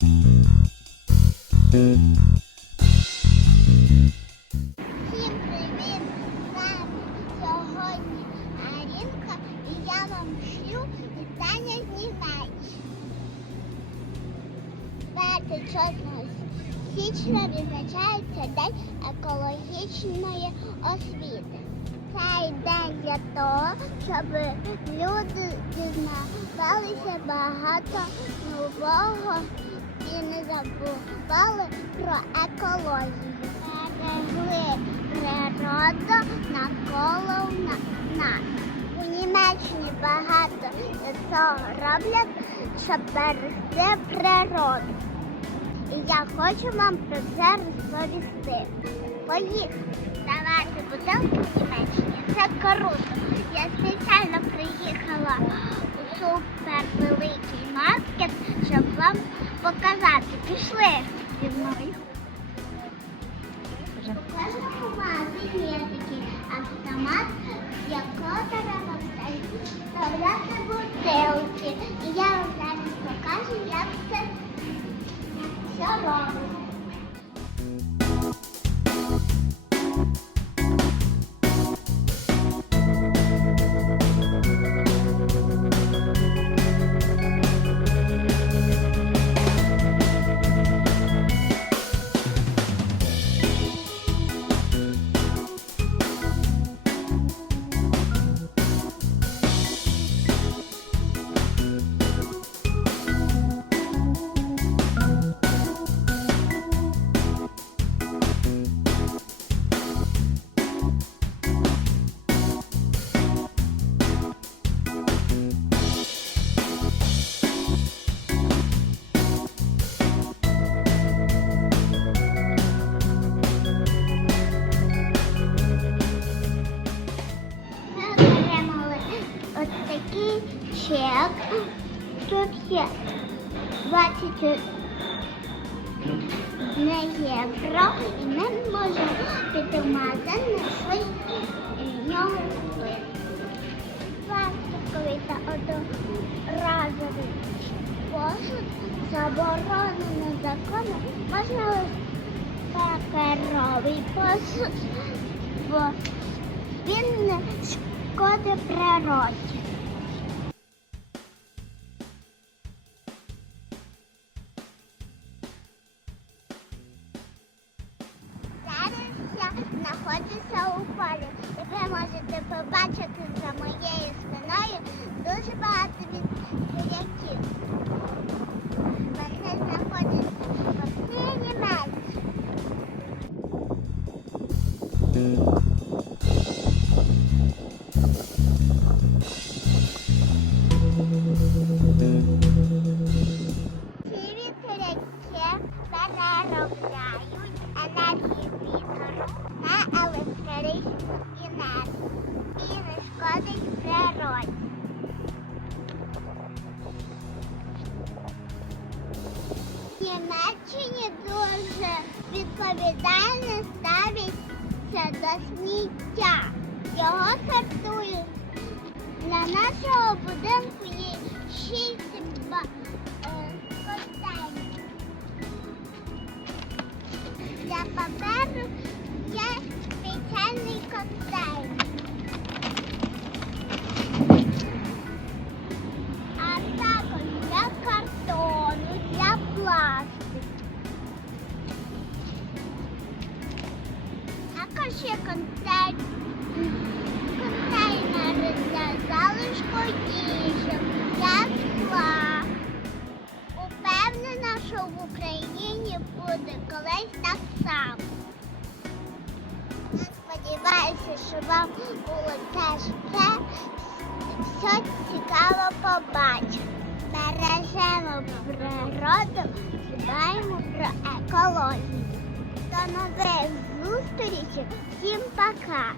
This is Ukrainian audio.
Всім привіт! З вами сьогодні Арінка і я вам шлю вітання з Німеччини. 26 січня відзначається День екологічної освіти. Цей день для того, щоб люди дізнавалися багато нового і не забували про екологію. Берегли природу навколо нас. У Німеччині багато цього роблять, щоб берегти природу. І я хочу вам про це розповісти. Поїхали. Давайте будемо в Німеччині. Це круто. Я спеціально приїхала у супер великий маркет, щоб вам показати. Пішли зі мною. Є такий автомат, якого треба вставляти бутилки. І я вам зараз покажу, як це все робить. Чек. Тут є 20 не євро, і ми можемо піти в на щось купити. Пластиковий та одноразовий посуд заборонено законом. Можна паперовий посуд, бо він не шкодить природі. Я знаходжуся у полі, і ви можете побачити за моєю спиною дуже багато відстріляків. Вони знаходяться по всій Німеччині. Відповідально ставиться до сміття. Його сортують. Для нашого будинку є шість е, контейнерів. Для паперу є спеціальний контейнер. Також є контейнер, контейнери для залишку їжі, для скла. Упевнена, що в Україні буде колись так само. Сподіваюся, що вам було теж це все цікаво побачити. Бережемо природу, дбаємо про екологію. До нових зустрічей. Всім пока!